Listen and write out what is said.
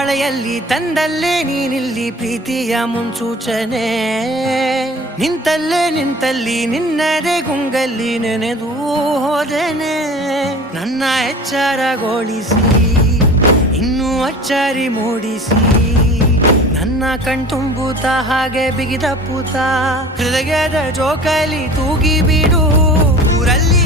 ಮಳೆಯಲ್ಲಿ ತಂದಲ್ಲೇ ನೀನಿಲ್ಲಿ ಪ್ರೀತಿಯ ಮುನ್ಸೂಚನೆ ನಿಂತಲ್ಲಿ ನಿನ್ನದೇ ಗುಂಗಲ್ಲಿ ನೆನೆದು ಹೋದೆನೆ ನನ್ನ ಎಚ್ಚರಗೊಳಿಸಿ ಇನ್ನೂ ಅಚ್ಚರಿ ಮೂಡಿಸಿ ನನ್ನ ಕಣ್ತುಂಬುತ್ತ ಹಾಗೆ ಬಿಗಿದ ಪೂತ ಹೃದಯದ ಜೋಕಾಲಿ ತೂಗಿ ಬಿಡು ಊರಲ್ಲಿ